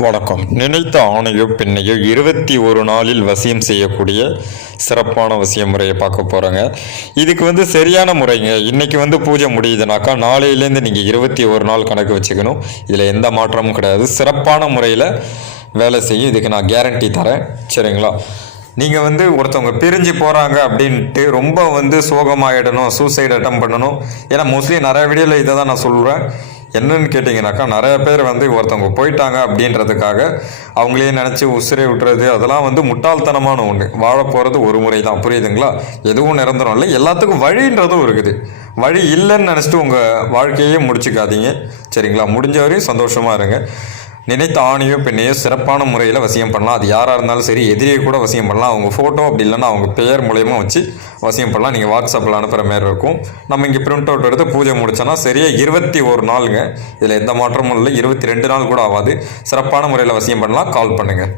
வணக்கம். நினைத்த ஆணையோ பெண்ணையோ இருபத்தி ஒரு நாளில் வசியம் செய்யக்கூடிய சிறப்பான வசிய முறையை பார்க்க போகிறோங்க இதுக்கு வந்து சரியான முறைங்க. இன்றைக்கி வந்து பூஜை முடியுதுனாக்கா நாளையிலேருந்து நீங்கள் இருபத்தி ஒரு நாள் கணக்கு வச்சுக்கணும். இதில் எந்த மாற்றமும் கிடையாது. சிறப்பான முறையில் வேலை செய்யும். இதுக்கு நான் கேரண்டி தரேன். சரிங்களா? நீங்கள் வந்து ஒருத்தவங்க பிரிஞ்சு போகிறாங்க அப்படின்ட்டு ரொம்ப வந்து சோகமாகிடணும் சூசைட் அட்டம் பண்ணணும். ஏன்னா மோஸ்ட்லி நிறைய வீடியோவில் இதை தான் நான் சொல்கிறேன் என்னன்னு கேட்டிங்கனாக்கா நிறைய பேர் வந்து ஒருத்தவங்க போயிட்டாங்க அப்படின்றதுக்காக அவங்களே நினச்சி உசிரை விட்டுறது அதெல்லாம் வந்து முட்டாள்தனமான ஒன்று வாழ போகிறது ஒரு முறை தான் புரியுதுங்களா? எதுவும் நிரந்தரம் இல்லை. எல்லாத்துக்கும் வழின்றதும் இருக்குது. வழி இல்லைன்னு நினச்சிட்டு உங்கள் வாழ்க்கையே முடிச்சுக்காதீங்க. சரிங்களா? முடிஞ்ச வரையும் சந்தோஷமாக இருங்க. நினைத்த ஆணையோ பெண்ணையோ சிறப்பான முறையில் வசியம் பண்ணலாம். அது யாராக இருந்தாலும் சரி எதிரியை கூட வசியம் பண்ணலாம். அவங்க ஃபோட்டோ அப்படி இல்லைன்னா அவங்க பெயர் மூலயமா வச்சு வசியம் பண்ணலாம். நீங்கள் வாட்ஸ்அப்பில் அனுப்புகிற மாதிரி இருக்கும். நம்ம இங்கே பிரிண்ட் அவுட் எடுத்து பூஜை முடிச்சோன்னா சரியாக இருபத்தி ஒரு நாளுங்க. இதில் எந்த மாற்றமும் இல்லை. இருபத்தி ரெண்டு நாள் கூட ஆகாது. சிறப்பான முறையில் வசியம் பண்ணலாம். கால் பண்ணுங்கள்